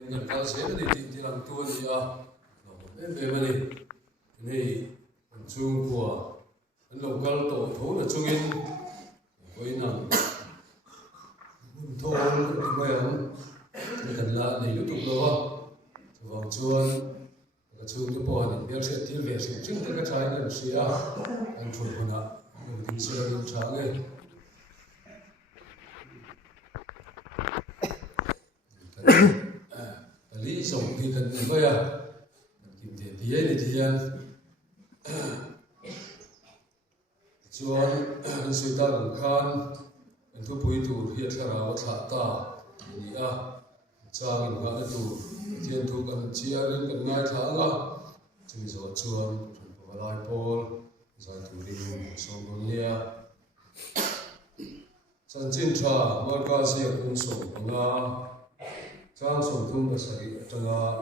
Ngân cao sẽ đi thì làm tuôn đi à em về mà đi này chung của anh lồng cao tổ thấu là chung in với nằm thô thì quay ấm thì cần là để lúc tục đó vòng chuôn cái chung cái bò này bây giờ tiêu về sự chứng cái trái này sẽ anh chuột hơn ạ mình tính sẽ lên sáng này lý sống thì cần bây giờ kiếm tiền thì ấy thì chuan anh suy ta đồng khan anh thu bùi tủ hiện ra áo thả ta đi à cha mình gọi tủ thiên thu cần chia đến cần ngay thả ngà chừng gió chuan và lại pol giải tủ đi sông bồn lia chân chín trà mọi cái gì cũng sông ngà trang sông thung và sari trong ngà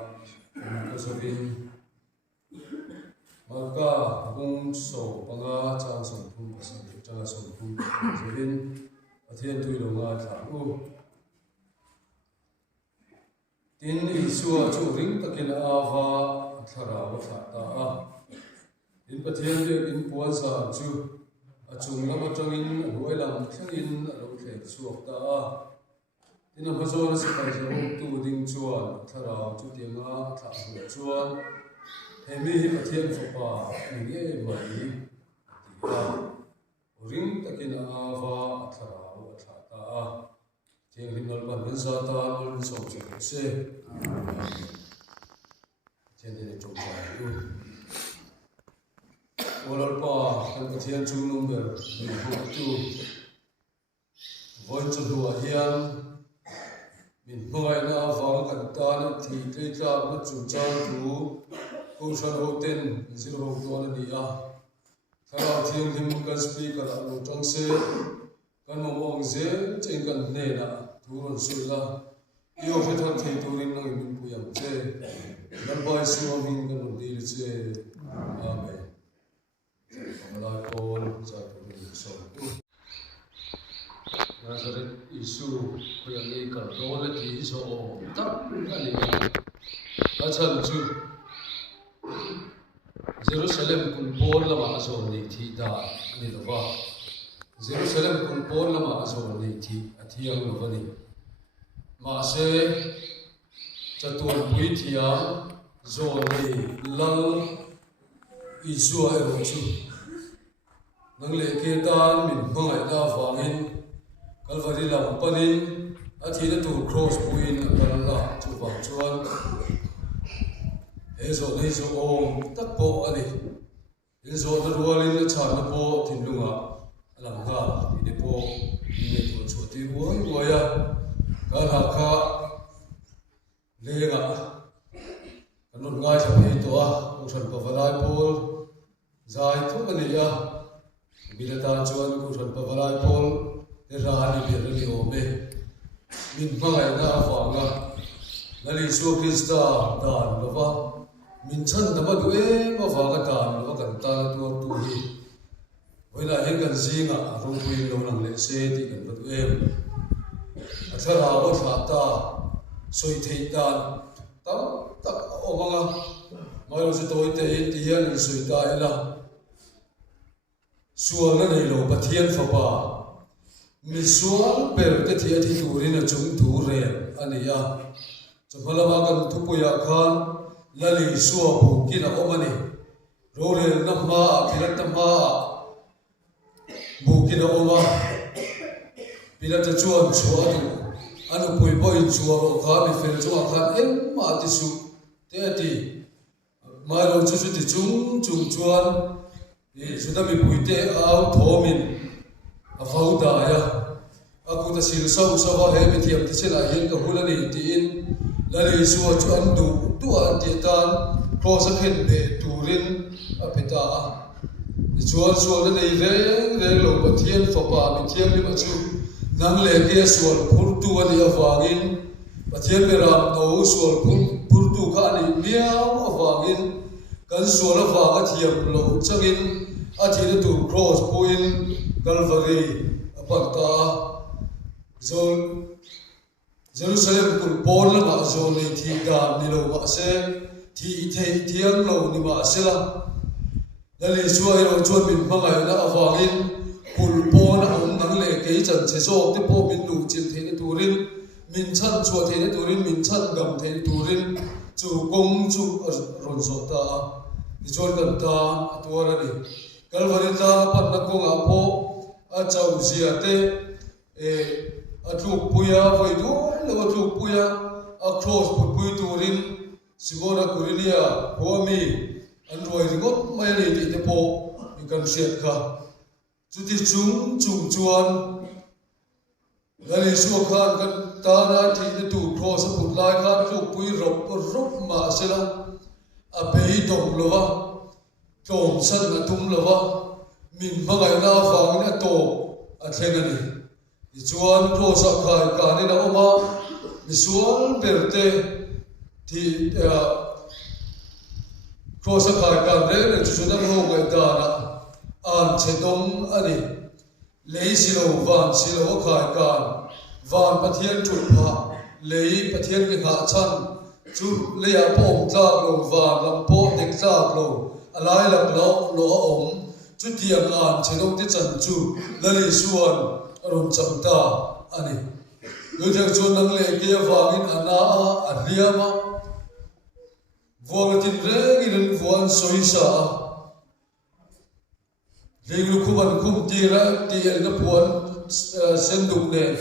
có số pin maka bung so panga chang som thum pasang chang som thum zin athian tui lo nga thamu tin isua chu ring takin ava thara wa thata a in pathian de in puan sa chu achung lama tangin hoi lam thangin lo the chuak ta a tin ma zo na sipai zo tu ding chuan thara chu tinga tha chuan hemi hi pathian sopa nge mai tia ring takin ava athara athata a thing rinal ban ben za ta ul som se chen ne chok ja u olal pa kan pathian chung number ni ho tu voin chu lu hian min hoi na awang kan ta na thi te tra na chu chang tu cô san hậu tên xin hậu tuần là đi à thằng thiên him cần speaker là một trong xe cần một ông dễ trên cần nề là thu hồn suy là yêu phải thật thì tôi nên nói mình bùi ẩm chê năm bay xưa mình cần một đi chê amen và lại Paul giải của mình sống Nazareth Isu bây giờ đi cả đó là thì số tắc cái gì đã chân chưa Jerusalem kun por lama azon ni thi da ni lova Jerusalem kun por lama azon ni thi athiang lovani ma se chatur pui thiam zon ni lal isua ero chu nang le ke tan min mangai la wangin kalvari lam panin athina tu cross puin akalla chu wang chuan ezo nei zo om tak po ani ezo na rualin na chan na po tinlunga alam ha ni po ni to choti woi woya ka ha kha lenga kanun ngai sa phi to a usan pa valai pol zai thu ani ya bilata chuan usan pa valai pol te ra ni bi ri o me min mangai na awanga nali su krista dan lova min chan dama du ma vaga tan lo kan ta tu tu hi hoila he kan zinga ro pui lo nang le se ti kan du athara wa tha ta soi thei tan tam tak omanga mai lo se toi te ti hian soi ta ela sual na nei lo pathian fa pa mi sual per te thi athi turin a chung tu re ania chapalama kan thupuya khan lali suwa bu kina omani rore namma pilata ma bu kina oma pilata chuan chua tu anu pui boy chua ro ka mi fel chua khan em ma ti su te ati ma ro chu chu ti chung chung chuan e su da mi pui te au thomin a fau da ya aku ta sil sau sau ha he mi thiam ti chela hian ka hulani ti in lali suwa chuan du tua titan cross khen be turin apeta chuan chuan nei re lo pathian fa pa mi thiam ni chu nang le ke sual phur tu ani awangin pathian be ram no sual phur tu kha ni miao awangin kan sual awaga thiam lo changin athina tu cross point calvary apata zon Jerusalem kul pon la ma zo le thi dam ni lo ma se thi thei thiang lo ni ma se la dali suai ro chuan min mangai na awangin kul pon om nang le ke chan che so te po min lu chin the ni turin min chan chua the ni turin min chan gam the ni turin chu kong chu ron so ta ni chuan kan ta atwara ni kalvari ta pan na kong a po a chau zia te atluk puya vai do le atluk puya a cross pui turin sigora kurinia homi android got mai le ti te po ni kan set kha chu ti chung chuan lali su khan kan ta na ti te tu cross put lai khan chu pui rop ma sela a bei dom lova tom san na tum lova min bangai na fang na to a thlengani chuan cross a khai ka ni na oma visual berte thì cross khai ka re le chu na ho ga da na an che dom ani lei silo van silo khai ka van pathian thu pha lei pathian ke nga chan chu le ya pom tla lo van lam po dek tla lo alai lak lo om chu tiang an che dom ti chan chu la le suan ron cham ta ani lu thang chu nang le ke wangin ana a riama vuông tin rẽ in vuông soi sa riêng lúc khu khum ti ra ti el na puan sen dum ne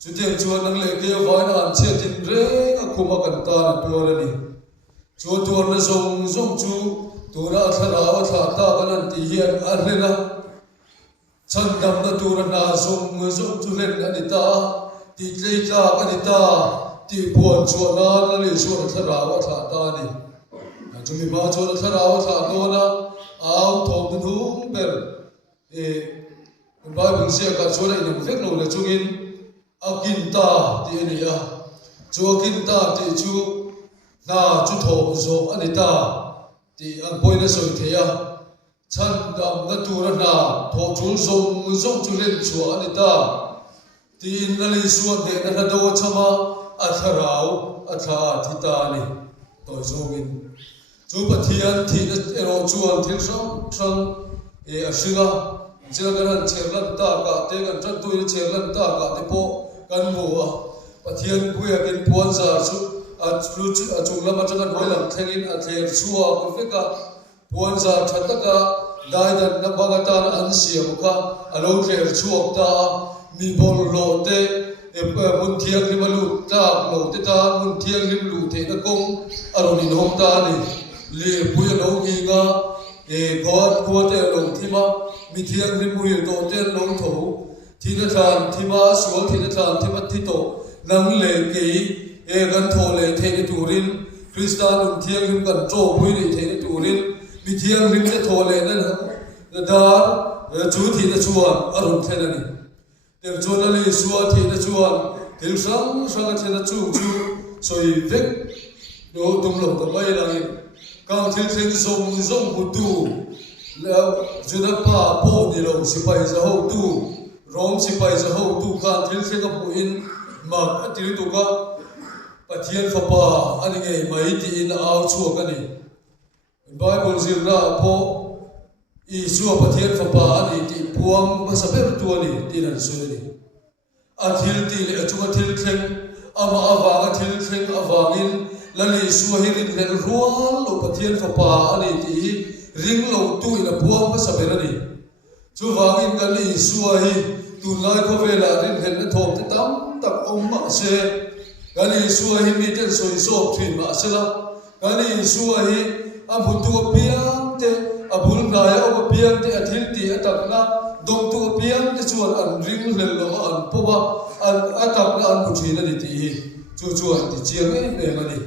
chu tiang chuan nang le ke vai na an che tin rẽ a khuma kan ta na tur ani chu tur na zong chu tura thara wa tha ta kan an ti hian a rena chan dam na tur na zong chu len ani ta ti tlei ta ani ta ti puan chu na le chu thara wa tha ta ni chúng mình bao cho nó thà áo thà to na áo thòng mình húng bền mình bao mình xe cả chỗ này nằm vết nổi là chung in akin ta thì anh ấy chú akin ta thì chú na chú thòng rồi anh ấy ta thì anh bôi nó sôi thế à chân đầm nó tu ra na thòng chú rong chú lên chúa anh ấy ta thì nó lên xuống để nó đâu chama thà áo thà thì ta này tôi rong in chú pathian thì nó ero chuan thil sang a singa chila kan cherlan ta ka te kan tran tu cherlan ta ka te po kan mu a pathian puya ken puan sa chu a chung lama changan hoilam thengin a thler chua ko feka puan sa thatta ka dai dan na bangata na an siam ka alo thler chuak ta mi bol lo te mun thiang ni malu ta lo te ta mun thiang lim lu the na kong aroni nom ta ni le puya lo gi nga god ko te lo thima mi thiang rim mu to te lo tho thi na than thima sual thi na than thima thi to nang le ke gan tho le the ni turin kristan um thiang rim kan tro pui ni the ni turin mi thiang rim te tho le na da chu thi na chuan aron thena ni ter chona le suwa thi na chuan til sang the na chu soi vek do tum lo ta mai la cao thiên thiên zong một tu là chúng ta po đi lâu si bay ra hậu tu rom si bay ra hậu tu cao thiên thiên các phụ in mà cái tiếng tu các bà thiên phật bà anh nghe mấy thì in áo chua cái này Bible zir ra po i chua bà thiên phật bà anh thì buông bà sắp hết tu này tin anh suy này anh thiên thì lệ chúng ta thiên thiên ama avang thiên thiên avangin lali suahirin len rual lo pathian fapa ani ti ring lo tu ina buang ma saberani chu wangin kali suahi tu lai ko vela rin hen na thom te tam tak om ma se kali suahi mi ten soi sop thin ma se la kali suahi abu tu piang te abul na ya o piang te athil ti atak na dom tu piang te chuan an ring len lo an poba an atak na an buthi na ni ti chu chuan ti chiang e me mani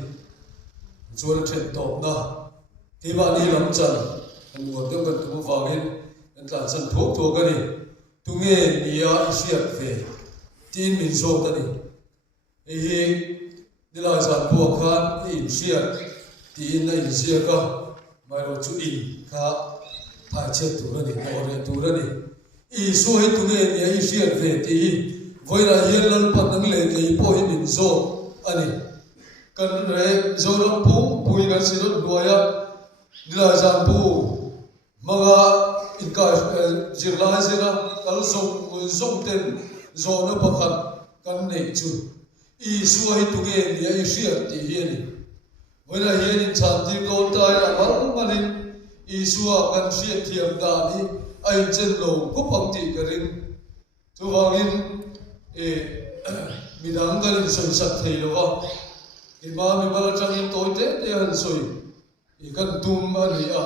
chuan thlen top na ti ba ni lam chan an muat deuh kan tu wangin an tlan san thok thok ani tu nge nia isiat ve tin min zo ta ni hi dilai san pu khan in siat tin na in sia ka mai ro chu in kha thai chet tu ni o re tu ni i so he tu nge nia isiat ve ti voi ra hiền lal pat nang le kei po hi min zo ani kan re zo ro pu pui kan si ro duaya nila jan pu maga inka jirla zira kal zong ten zo na pakhat kan nei chu i su hi tu ge ni ai shia ti hi ni voi ra hiền in chan ti ko tai amal malin i su a kan shia thiam da ni ai chen lo ko pang ti ka rin chu wangin midang galin soi sak thei lo wa ima mi bala changin toi te han soi i kan tum ani a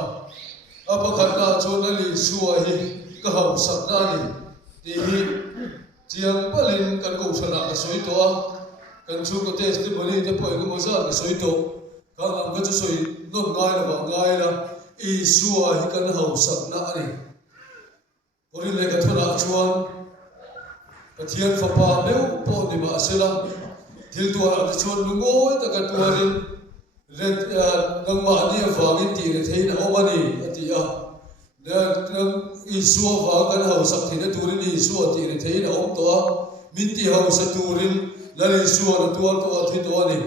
apa khatna chona li suwa hi ka hau sak na ni ti hi chiang palin kan ko sana ka soi to a kan chu ko testimony te poi ko mo sa ka soi to ka am ka chu soi no ngai la i suwa hi kan hau sak na ani ori le ka thona chuan pathian fapa meu po ni ma sela thil tu a chuan lungoi ta ka tuarin ret nang ma ni awangin ti re thein omani atia nang isu wa kan hau sak thina turin isu ti re thein om to min ti hau sa turin la isu na tuar to thi to ani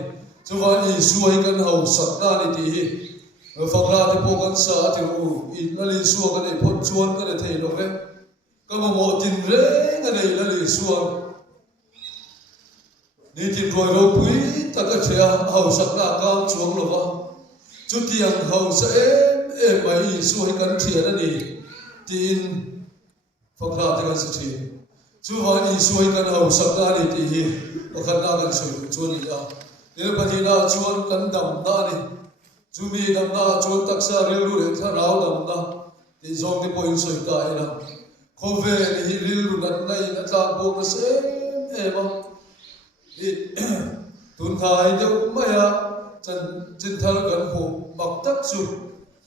chuwan isu hi kan hau sak na ni ti hi fakla te po kan sa ti u i la isu kan e phot chuan kan e thein lo ve kama mo tin re nga nei la li suam ni tin roi ro pui ta ka thea hau sak na kam chuang lo wa chu tiang hau sa mai su hi kan thia na ni tin fakla te kan sa thi chu wa ni su hi kan hau sak na ni ti hi pakhat na kan su chu ni a ni pa ti na chuan kan dam na ni chu mi dam na chuan taksa re lu re tha rao dam na ti zong ti point soi ta ina khove ni rilu nat nai na tla bo ka se ema tun thai deu maya chin thal kan hu mak tak chu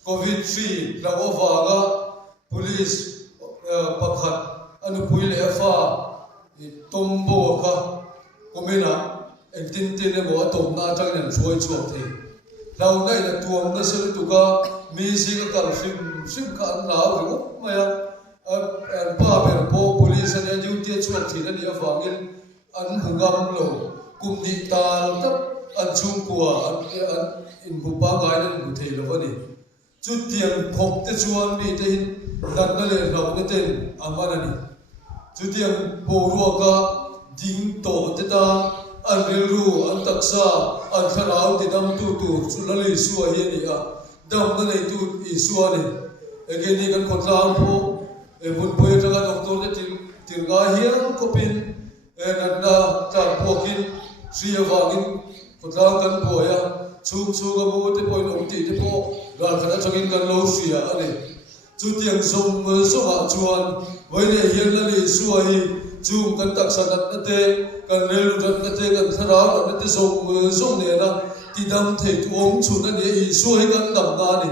covid free la ovaga police pakhat anu pui le fa tombo ka komena en tin mo tom na tang nan choi chuak the lau nai na tuam na sel tu ka mi si ka kal sim ka an lau ru maya an pa ber po police an duty chuak thina ni awangin an hungam lo kum ni tal tak an chung kwa an in bupa ngai nan bu thei lo ni chu tiang phok te chuan mi te hin dan na le lo ne ten amana ni chu tiang bo ro ka ding to te ta an ru an taksa an tharau ti dam tu chu la li suwa hi ni a dam na nei tu i suwa ni again ni kan khotlam po mun poi ta doctor te til ga hian kopin na ta pokin sia wangin khotlam kan poya chung ga mo te poi no ti te po ral khana changin kan lo sia ani chu tiang som a chuan voi ne hian la li suwa hi chung kan tak sanat na te kan rel rat na te kan tharau na te som ne na ti dam the tu om chu na ne i suwa hi kan dam na ni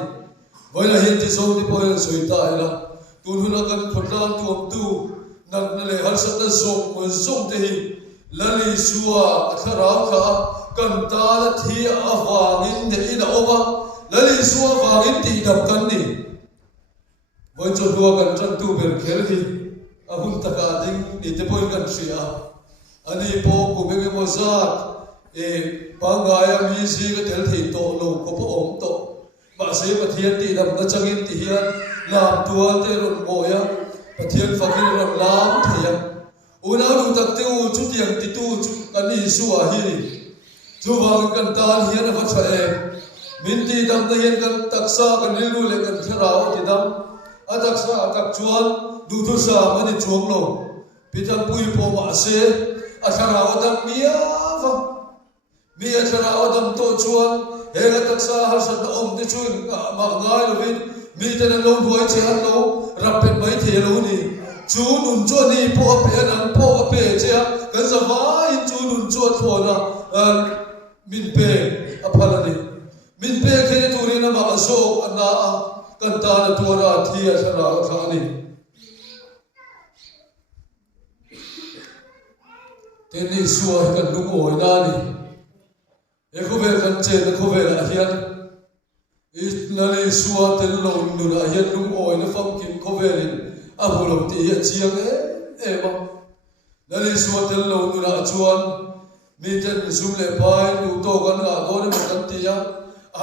voi la hian ti som ti poi soi ta ila tun huna kan khotlam tuam tu nak na le har sat na som te hi la li suwa tharau kha kan ta la thi awangin de ina oma la li suwa wangin ti dam kan ni voi chu duwa kan tran tu ber khel hi ahun taka ding ni te poi kan sia ani po ku be mo zat pangaya mi si ka tel thei to lo ko po om to ba se pathian ti dam na changin ti hian lam tua te ron moya pathian fakin ron lam theya una ru tak te u chu tiang ti tu chu kan ni suwa hi ni chu wang kan tan hian a fa min ti dam na hian kan taksa kan ni lu le kan tharau ti dam ataksa atak chuan du thu sa mani chuang lo pitan pui po ma se athara adam mia va mia thara adam to chuan he ga taksa har sa om te chuin ma ngai lo vin mi te na lo huai che an lo rapet mai the lo ni chu nun cho ni po pe nan po pe che kan za vai chu nun cho thona min pe aphala ni min pe khe tu ri na ma so ana kan ta na tu ra thi a thara kha ni ten ni suwa kan lu oi na ni e ko ve kan che na ko ve la hian i na le suwa ten lo nu na hian lu oi na fam kim ko ve ni a bu lo ti ya chiang ma lali suwa tel lo nu na chuan mi ten zum le pai nu to kan ga go ne kan tia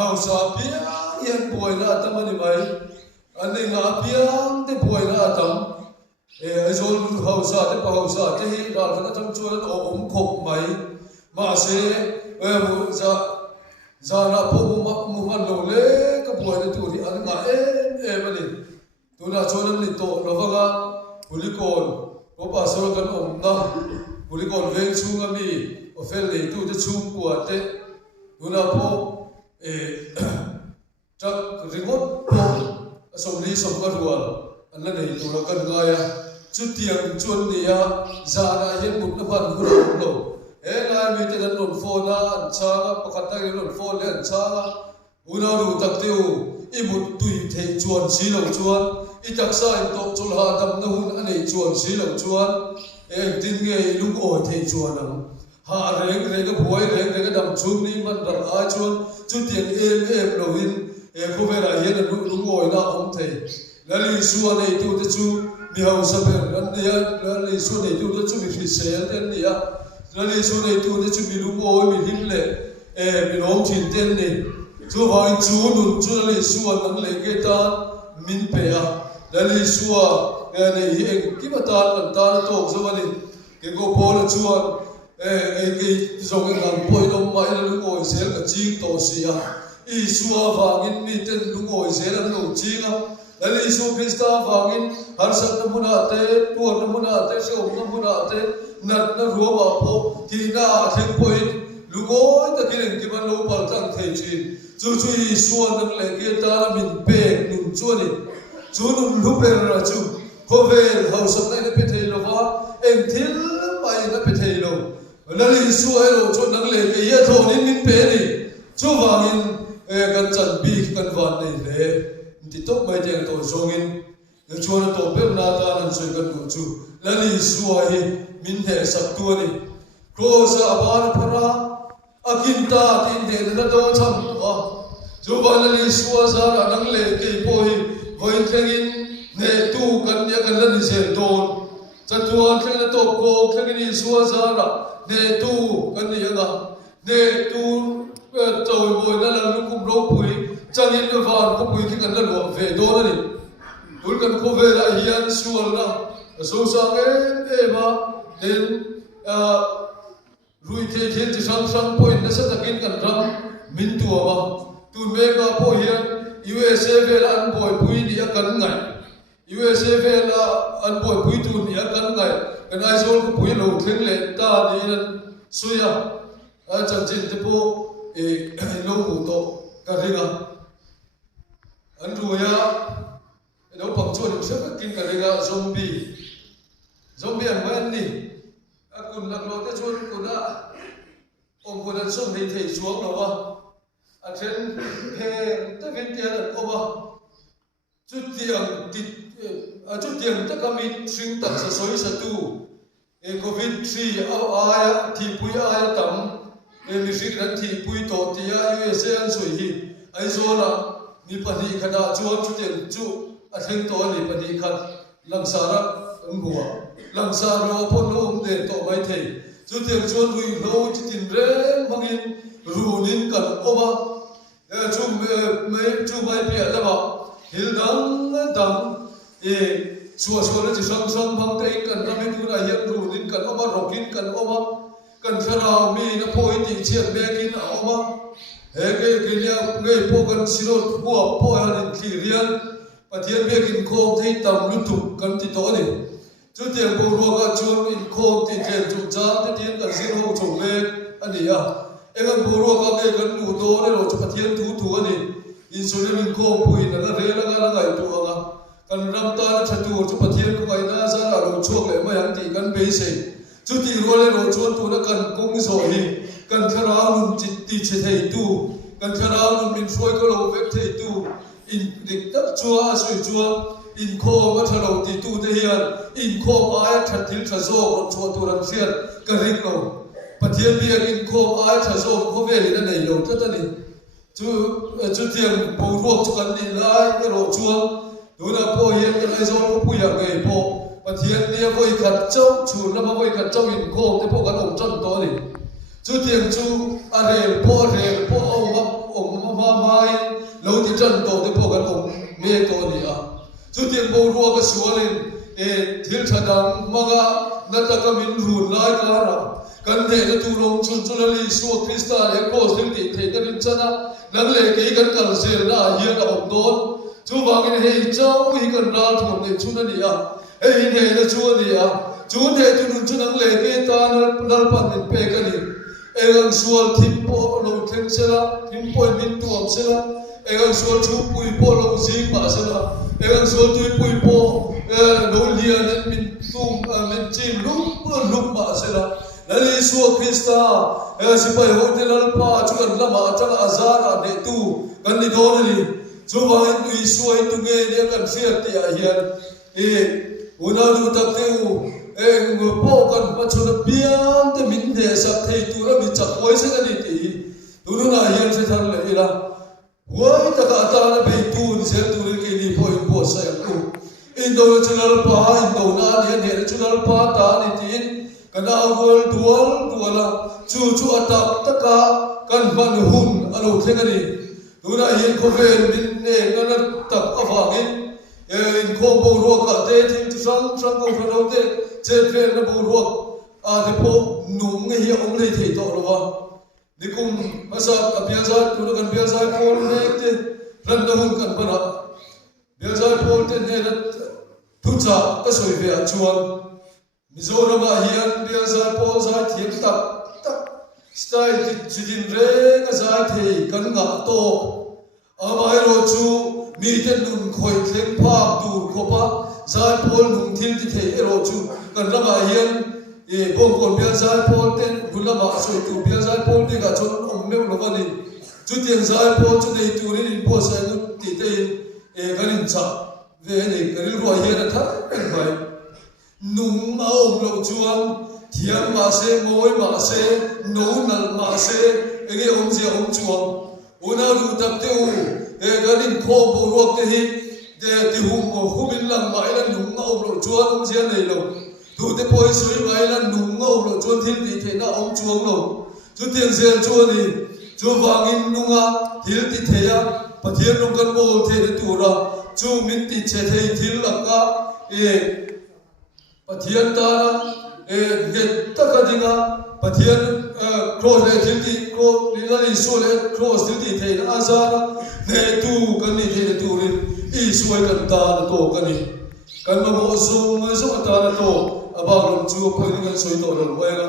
au sa pia yan boi na tamani mai ani nga pia te boi na tam azol nu hausa te pa hausa te hi ra ka tam chuan khop mai ma se mu za na po mu han lo le ka boi na tu ri an nga mani tu na chuan ni to lo ga pulikon ko pa so kan na pulikon veng chung ami ofel le tu te chung kwa te tu na po tak remote po asomli som ka rual an la nei tu la kan nga ya chu tiang chuan ni ya za na yen mut na ban hu lo nga mi te nan non phone na an cha ga pakhat ta ge non phone le an cha ga una ru tak teu i mut tui the chuan si lo chuan i tak sa in to chul ha dam na hun anei chuan si lo chuan tin nge lung oi the chuan am ha reng reng ga boi reng reng ga dam chung ni man ram a chuan chu tiang lo in ko ve ra yen lung oi na om the lali suwa nei tu te chu mi hau sa ber an ya lali suwa nei tu te chu mi sel ten ni ya lali suwa nei tu te chu mi lung oi mi him le mi nom thin ten ni chu vai chu nun chu lali suwa nang le ke ta min pe a lali suwa nei hi ki ma ta kan ta to zo ni ke go po la chuan ke zong ngang poi dom mai lung oi sel ka chi to si a i suwa wangin mi ten lung oi sel an lo chi a lali su Krista wangin har sat na muna te tuar na muna te se na muna te nat na ruwa po ti na theng poi lungoi ta kiren ki man lo pal tang thei chin chu i suwa nang le ke ta min pe nun chuani chu nun lu per ra chu ko vel house of na pe thei lo wa eng thil mai na pe thei lo lali suwa lo chu nang le ke ye thonin min pe ni chu wangin kan chan bi kan van nei le ti top mai jeng to zongin le chuan to pe na ta nan soi kan du chu lali suwa hi min he sak tu ni ko sa aban phara akinta tin de na do cham wa chu ba lali suwa sa ra nang le ke po hi voin thengin ne tu kan ya kan lani sel don chatuan theng na to ko thengin suwa sa ra ne tu kan ni nga ne tu to boy na la lu kum ro pui changin ka van ko pui ki kan la lo ve do na ni dul kan ko ve la hian sual na so sa ma den rui the ti sang point na sa takin kan ram min tu ba tu me ka po hian USA ve la an boy pui ni kan ngai USA ve la an boy pui tu ni kan ngai kan ai sol ko pui lo theng le ta ni nan suya chang chin te po lo hu to ka ringa an ruya lo pang chuan se ka kin ka ringa zombie an man ni akun lak lo te chuan kuna om kun an som thei chuang lo wa a then he ta vin ti an ko ba chu tiang ta kami sing tak sa soi sa tu covid 3 aya thi pui aya tam mi sing ran thi pui to ti ya USA an soi hi ai zo na mi pani khada chuan chu tiang chu a theng to ni pani khat langsara an huwa langsara pon lo de to mai thei chu tiang chuan hui lo chi tin ren mangin runin kan oba chu mai pia la ba hil dang suwa na chi sang bang te kan na mi tu na hian runin kan oba rokin kan oba kan tharau mi na poi ti chiat bekin a oba ke lia ngei po kan siro bua po han thi rian pathian bekin kho thei tam lu tu kan ti to ni chu tiang bo ro ka chuan in kho ti chen chu cha te tian kan siro chu ve ani ya engan bo ro ka ke kan lu do ne ro chu pathian thu ani in sura min kho pui na re la ga ngai tu anga kan ram ta na thatu chu pathian ko ngai na za ra ro chok le ma yang ti kan be se chu ti ro le ro chuan tu na kan kong zo hi kan tharau nun chi ti che thei tu kan tharau nun min foi ko lo vek thei tu in dik tak chua sui chua in kho ma thalo ti tu te hian in kho ai that thil tha zo ro chu tu ran siat ka ring lo pathian bi in kho ai tha zo ko ve ni na nei lo ta ta ni chu tiang po ruok chu kan ni lai ke ro chuang tu na po hian kan ai zo ko pu ya ngai po Pathian nia voi khat chau chun lama voi khat chau in khom te po kan om chan to ni chu tiang chu arel po om ma mai lo ti chan to te po kan om me to ni a chu tiang bo ro ka sualin thil thadang maga na ta ka min run lai ka ra kan de na tu long chun chun ali su krista e ko sim ti the ka rin chana nang le ke kan kal sel na hian a om don chu wangin hei chau hi kan ral thom ne chun ani a ei ne na chu ani a chu ne tu nun chun nang le ke ta nal pan min pe ka ni egang sual thim po lo thleng sela thim po min tuam sela egang sual chu pui po lo jing ma sela egang sual tu pui po lo lian min tum min chin lu ma sela nali su krista sipai hotel pa chu kan lama chang azara de tu kan ni don ni chu wang tu su ai tu nge ne kan sia ti a hian una lu tak teu po kan pa chuna pian te min de sak thei tu ra mi chak oi se ni ti tu nu na hian se thar le ila wai ta ka ta na be tu se tu ri ke ni po sa ku indo chunal pa indo na ne chunal pa ta ni tin kana wol duala chu atak taka kan ban hun alo thengani tu na hian ko vel min ne na tak awangin in ko bo ro ka te thing tu sang ko phano te chen vel na bo ro a te po nung nge hi ong le thei to lo wa nikum masa abiaza tu kan biaza ko ne te ran na hun kan bana biaza ko te ne na tu cha ka soi ve a chuang Mizoram hian biaza po za thiam tak style ki chidin re ka za thei kan nga to amai ro chu mi ten nun khoi thleng phak tu khopa za pol nung thil ti thei ro chu kan lama hian bom kon biaza pol ten bulama soi tu biaza pol ni ga chon om meu lo ni chu tiang za pol chu nei tu ni po sa nu ti te ganin cha ve nei kan ro hian tha bai nung ma om lo chuan thiam ma se moi ma se no nal ma se enge om je om chuang una ru tak teu ganin kho bo ro te hi de ti hum mo humin lam mai la nung ma om lo chuan om je nei lo tu te poi soi mai la nung ma om lo chuan thil ti the na om chuang lo chu tiang zel chuan ni chu wangin nunga thil ti theya pathian nung kan bo the de tu ra chu min ti che thei thil laka Pathian ta get takadinga Pathian cross le thilti cross ni so le cross thilti thei na azara ne tu kan ni thei tu rin I suai kan ta na to kan ni kan ma bo so ta na to aba rom chu phai ni kan soi to lo wai na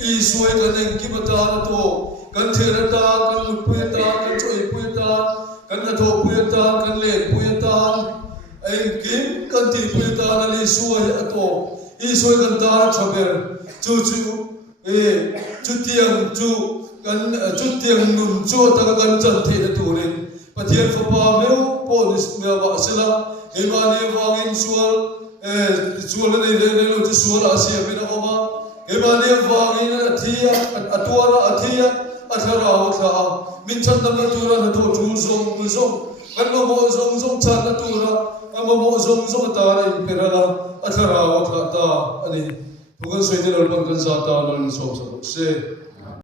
I suai kan eng ki ta na to kan thera ta kan mut pu ta kan choi pu ta kan na tho pu ta kan le pu ta ai kim kan ti pu ta na li suai a to I suai kan ta chaber chu tiang nun chu ta kan chan the na tu rin pathian fa pa meu polis me ba sila e ma ne wangin sual nei lo chu sual asia me na oma e ma ne wangin athia atwara athia athara utha min chan na tu ra na to chu zong kan mo zong chan na tu ra mo zong ta ra in perala athara utha ta ani tugan soide lol ban kan sa ta lol so se